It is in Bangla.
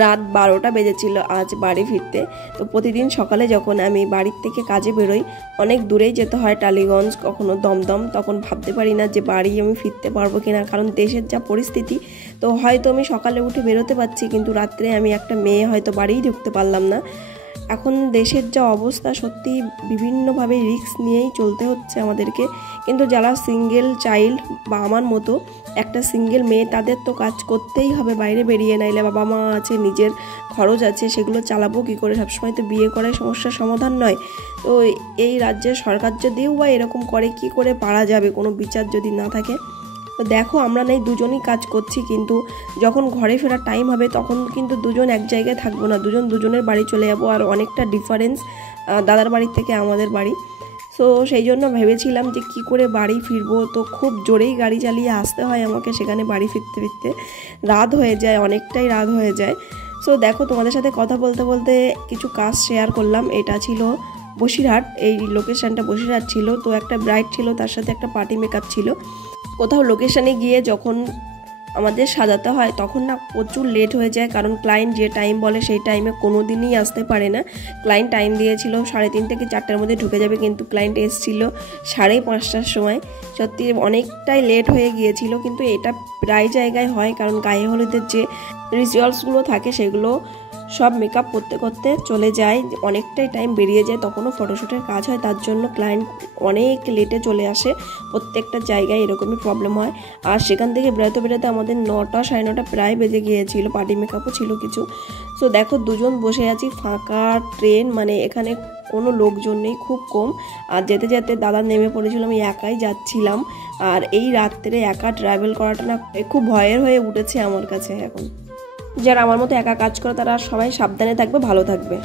রাত 12টা বেজেছিল আজ বাড়ি ফিরতে। তো প্রতিদিন সকালে যখন আমি বাড়ির থেকে কাজে বেরোই, অনেক দূরেই যেতে হয়, টালিগঞ্জ, কখনো দমদম, তখন ভাবতে পারি না যে বাড়ি আমি ফিরতে পারবো কিনা, কারণ দেশের যা পরিস্থিতি। তো হয়তো আমি সকালে উঠে বেরোতে পারছি, কিন্তু রাত্রে আমি একটা মেয়ে হয়তো বাড়িই ঢুকতে পারলাম না। এখন দেশের যা অবস্থা, সত্যি বিভিন্নভাবে রিস্ক নিয়েই চলতে হচ্ছে আমাদেরকে। কিন্তু যারা সিঙ্গেল চাইল্ড বা আমার মতো একটা সিঙ্গেল মেয়ে, তাদের তো কাজ করতেই হবে বাইরে বেরিয়ে, নাইলে বাবা মা আছে, নিজের খরচ আছে, সেগুলো চালাবো কী করে? সবসময় তো বিয়ে করাই সমস্যার সমাধান নয়। তো এই রাজ্যের সরকার যদিও বা এরকম করে, কি করে পারা যাবে কোনো বিচার যদি না থাকে? তো দেখো, আমরা নেই দুজনই কাজ করছি, কিন্তু যখন ঘরে ফেরার টাইম হবে তখন কিন্তু দুজন এক জায়গায় থাকবো না, দুজন দুজনের বাড়ি চলে যাবো। আর অনেকটা ডিফারেন্স দাদার বাড়ির থেকে আমাদের বাড়ি। সো সেই জন্য ভেবেছিলাম যে কি করে বাড়ি ফিরবো। তো খুব জোরেই গাড়ি চালিয়ে আসতে হয় আমাকে, সেখানে বাড়ি ফিরতে ফিরতে রাত হয়ে যায়, অনেকটাই রাত হয়ে যায়। সো দেখো, তোমাদের সাথে কথা বলতে বলতে কিছু কাজ শেয়ার করলাম। এটা ছিল বসিরহাট, এই লোকেশানটা বসিরহাট ছিল। তো একটা ব্রাইড ছিল, তার সাথে একটা পার্টি মেকআপ ছিল। কোথাও লোকেশানে গিয়ে যখন আমাদের সাজাতে হয় তখন না প্রচুর লেট হয়ে যায়, কারণ ক্লায়েন্ট যে টাইম বলে সেই টাইমে কোনো দিনই আসতে পারে না। ক্লায়েন্ট টাইম দিয়েছিল 3:30 থেকে 4টার মধ্যে ঢুকে যাবে, কিন্তু ক্লায়েন্ট এসেছিল 5:30টার সময়। সত্যি অনেকটাই লেট হয়ে গিয়েছিল, কিন্তু এটা প্রায় জায়গায় হয়, কারণ গায়ে হলুদের যে রিচুয়ালসগুলো থাকে সেগুলো সব মেকআপ করতে করতে চলে যায়, অনেকটাই টাইম বেরিয়ে যায়। তখনও ফটোশ্যুটের কাজ হয়, তার জন্য ক্লায়েন্ট অনেক লেটে চলে আসে। প্রত্যেকটা জায়গায় এরকমই প্রবলেম হয়। আর সেখান থেকে বেরোতে বেরোতে আমাদের 9টা 9:30 প্রায় বেজে গিয়েছিল, পার্টি মেকআপও ছিল কিছু। সো দেখো, দুজন বসে আছি, ফাঁকা ট্রেন, মানে এখানে কোনো লোকজন নেই, খুব কম। আর যেতে যেতে দাদা নেমে পড়েছিল, আমি একাই যাচ্ছিলাম। আর এই রাত্রে একা ট্রাভেল করাটা না খুব ভয়ের হয়ে উঠেছে আমার কাছে এখন। যারা আমার মতো একা কাজ করে তারা সবাই সাবধানে থাকবে, ভালো থাকবে।